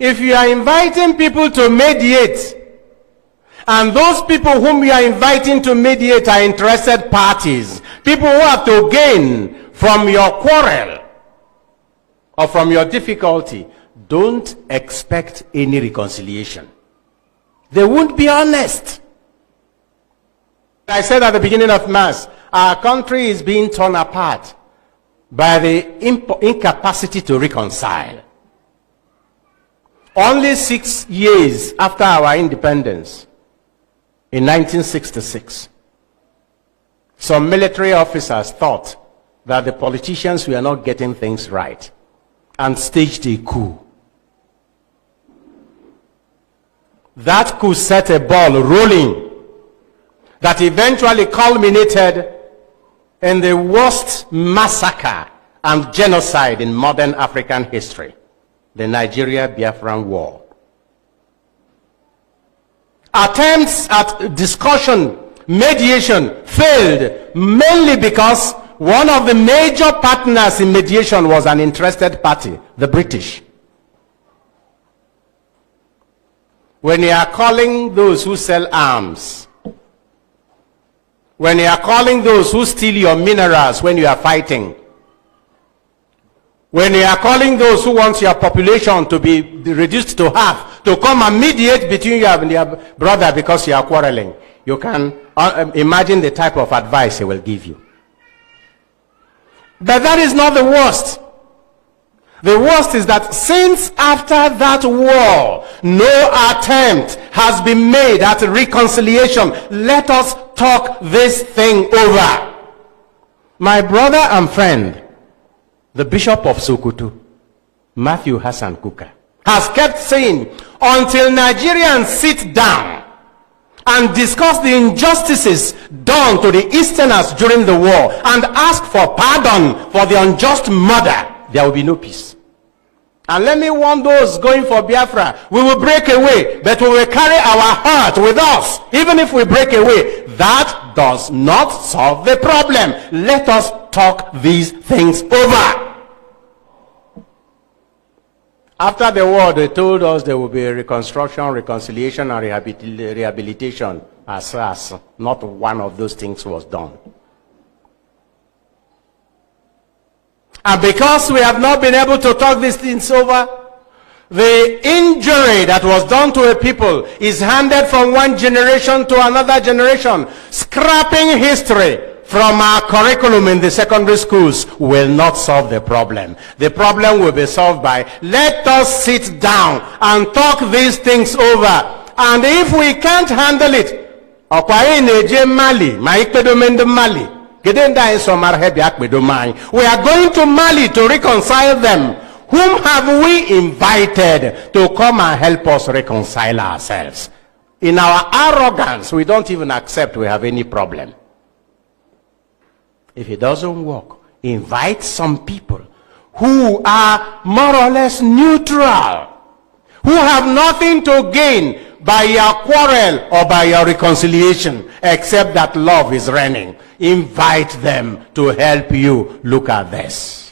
If you are inviting people to mediate, and those people whom you are inviting to mediate are interested parties, people who have to gain from your quarrel or from your difficulty, don't expect any reconciliation. They won't be honest. I said at the beginning of Mass, our country is being torn apart by the incapacity to reconcile. Only 6 years after our independence, in 1966, some military officers thought that the politicians were not getting things right and staged a coup. That coup set a ball rolling that eventually culminated in the worst massacre and genocide in modern African history, the Nigeria-Biafran War. Attempts at discussion, mediation failed mainly because one of the major partners in mediation was an interested party, the British. When you are calling those who sell arms, when you are calling those who steal your minerals when you are fighting, when you are calling those who want your population to be reduced to half, to come and mediate between you and your brother because you are quarreling, you can imagine the type of advice he will give you. But that is not the worst. The worst is that since after that war, no attempt has been made at reconciliation. Let us talk this thing over. My brother and friend, the Bishop of Sokoto, Matthew Hassan Kuka, has kept saying, until Nigerians sit down and discuss the injustices done to the Easterners during the war and ask for pardon for the unjust murder, there will be no peace. And let me warn those going for Biafra, we will break away, but we will carry our heart with us. Even if we break away, that does not solve the problem. Let us talk these things over. After the war, they told us there will be reconstruction, reconciliation, and rehabilitation. As not one of those things was done. And because we have not been able to talk these things over, the injury that was done to a people is handed from one generation to another generation. Scrapping history from our curriculum in the secondary schools will not solve the problem. The problem will be solved by, let us sit down and talk these things over. And if we can't handle it, we are going to Mali to reconcile them. Whom have we invited to come and help us reconcile ourselves? In our arrogance, we don't even accept we have any problem. If it doesn't work, invite some people who are more or less neutral, who have nothing to gain by your quarrel or by your reconciliation, except that love is reigning. Invite them to help you look at this.